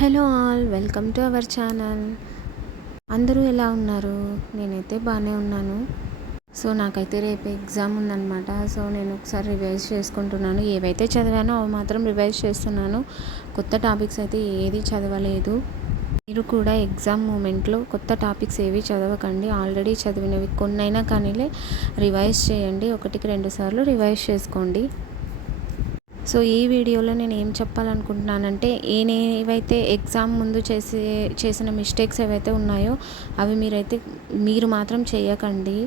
Hello all welcome to our channel. అందరూ ఎలా ఉన్నారు? నేనైతే బాగానే ఉన్నాను. సో నాకైతే రేపు ఎగ్జామ్ ఉందన్నమాట. సో నేను ఒకసారి రివైజ్ చేసుకుంటున్నాను. ఏవైతే చదివానో అవి మాత్రం రివైజ్ చేస్తున్నాను. కొత్త టాపిక్స్ అయితే ఏది చదవలేదు. మీరు కూడా ఎగ్జామ్ మూమెంట్లో కొత్త టాపిక్స్ ఏవి చదవకండి. ఆల్రెడీ చదివినవి కొన్నైనా కానీ రివైజ్ చేయండి. ఒకటికి రెండు సార్లు రివైజ్ చేసుకోండి. సో ఈ వీడియోలో నేను ఏం చెప్పాలనుకుంటున్నానంటే నేను ఏవైతే ఎగ్జామ్ ముందు చేసే చేసిన మిస్టేక్స్ ఏవైతే ఉన్నాయో అవి మీరైతే మీరు మాత్రం చేయకండి.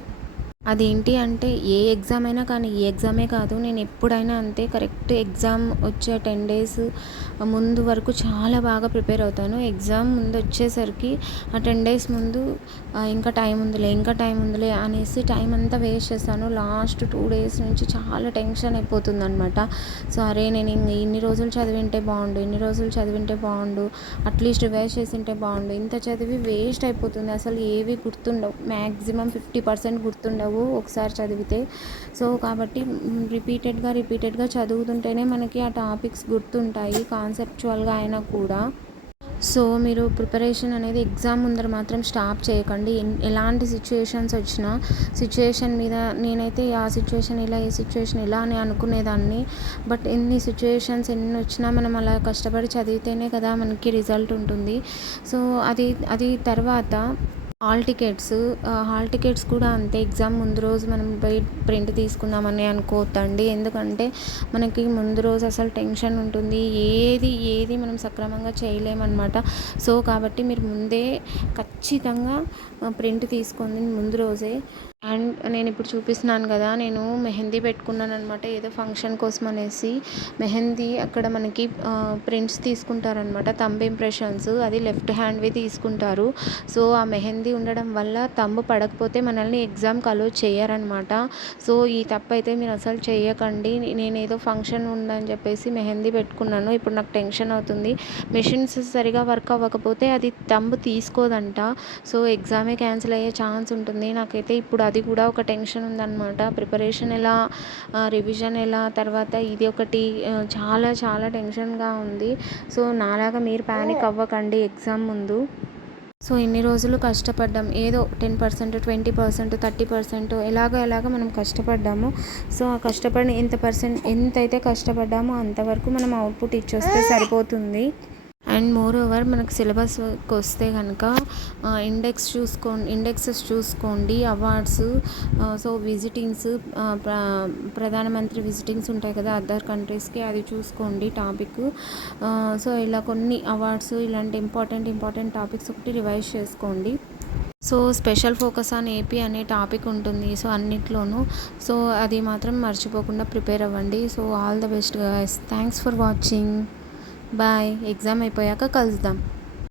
అదేంటి అంటే ఏ ఎగ్జామ్ అయినా కానీ ఈ ఎగ్జామే కాదు నేను ఎప్పుడైనా అంతే కరెక్ట్ ఎగ్జామ్ వచ్చే టెన్ డేస్ ముందు వరకు చాలా బాగా ప్రిపేర్ అవుతాను. ఎగ్జామ్ ముందు వచ్చేసరికి ఆ టెన్ డేస్ ముందు ఇంకా టైం ఉందిలే ఇంకా టైం ఉందిలే అనేసి టైం అంతా వేస్ట్ చేస్తాను. లాస్ట్ టూ డేస్ నుంచి చాలా టెన్షన్ అయిపోతుంది అనమాట సో అరే నేను ఇన్ని రోజులు చదివింటే బాగుండు ఇన్ని రోజులు చదివింటే బాగుండు అట్లీస్ట్ రివైజ్ చేసింటే బాగుండు ఇంత చదివి వేస్ట్ అయిపోతుంది. అసలు ఏవి గుర్తుండవు. మ్యాక్సిమం ఫిఫ్టీ పర్సెంట్ గుర్తుండవు. రావు ఒకసారి చదివితే. సో కాబట్టి రిపీటెడ్గా రిపీటెడ్గా చదువుతుంటేనే మనకి ఆ టాపిక్స్ గుర్తుంటాయి కాన్సెప్చువల్గా అయినా కూడా. సో మీరు ప్రిపరేషన్ అనేది ఎగ్జామ్ ముందర మాత్రం స్టాప్ చేయకండి. ఎలాంటి సిచ్యుయేషన్స్ వచ్చినా సిచ్యుయేషన్ మీద నేనైతే ఆ సిచ్యుయేషన్ ఇలా ఈ సిచ్యుయేషన్ ఇలా అని అనుకునేదాన్ని. బట్ ఎన్ని సిచ్యుయేషన్స్ ఎన్ని వచ్చినా మనం అలా కష్టపడి చదివితేనే కదా మనకి రిజల్ట్ ఉంటుంది. సో అది అది తర్వాత హాల్ టికెట్స్ హాల్ టికెట్స్ కూడా అంతే. ఎగ్జామ్ ముందు రోజు మనం పోయి ప్రింట్ తీసుకుందామని అనుకోవద్దండి. ఎందుకంటే మనకి ముందు రోజు అసలు టెన్షన్ ఉంటుంది. ఏది ఏది మనం సక్రమంగా చేయలేమన్నమాట. సో కాబట్టి మీరు ముందే ఖచ్చితంగా ప్రింట్ తీసుకొని ముందు రోజే. అండ్ నేను ఇప్పుడు చూపిస్తున్నాను కదా నేను మెహందీ పెట్టుకున్నాను అనమాట ఏదో ఫంక్షన్ కోసం అనేసి మెహందీ అక్కడ మనకి ప్రింట్స్ తీసుకుంటారనమాట తంబ్ ఇంప్రెషన్స్ అది లెఫ్ట్ హ్యాండ్వి తీసుకుంటారు. సో ఆ మెహందీ ఉండడం వల్ల తంబు పడకపోతే మనల్ని ఎగ్జామ్కి అలో చేయరనమాట. సో ఈ తప్పు అయితే మీరు అసలు చేయకండి. నేను ఏదో ఫంక్షన్ ఉందని చెప్పేసి మెహందీ పెట్టుకున్నాను. ఇప్పుడు నాకు టెన్షన్ అవుతుంది. మెషిన్స్ సరిగా వర్క్ అవ్వకపోతే అది తంబు తీసుకోదంట. సో ఎగ్జామే క్యాన్సిల్ అయ్యే ఛాన్స్ ఉంటుంది. నాకైతే ఇప్పుడు అది కూడా ఒక టెన్షన్ ఉందన్నమాట ప్రిపరేషన్ ఎలా రివిజన్ ఎలా తర్వాత ఇది ఒకటి చాలా చాలా టెన్షన్గా ఉంది. సో నాలాగా మీరు ప్యానిక్ అవ్వకండి ఎగ్జామ్ ముందు. సో ఇన్ని రోజులు కష్టపడ్డాం. ఏదో ten percent twenty percent thirty percent ఎలాగో ఎలాగో మనం కష్టపడ్డాము. సో ఆ కష్టపడిన ఎంత పర్సెంట్ ఎంతైతే కష్టపడ్డామో అంతవరకు మనం అవుట్పుట్ ఇచ్చొస్తే సరిపోతుంది. అండ్ మోర్ ఓవర్ మనకు సిలబస్కి వస్తే కనుక ఇండెక్స్ చూసుకోండి ఇండెక్సెస్ చూసుకోండి అవార్డ్స్ సో విజిటింగ్స్ ప్రధానమంత్రి విజిటింగ్స్ ఉంటాయి కదా అదర్ కంట్రీస్కి అది చూసుకోండి టాపిక్. సో ఇలా కొన్ని అవార్డ్స్ ఇలాంటి ఇంపార్టెంట్ ఇంపార్టెంట్ టాపిక్స్ ఒకటి రివైజ్ చేసుకోండి. So special focus on AP అనే టాపిక్ ఉంటుంది సో అన్నిట్లోనూ. సో అది మాత్రం మర్చిపోకుండా ప్రిపేర్ అవ్వండి. So all the best guys thanks for watching. Bye exam అయిపోయాక కలుద్దాం.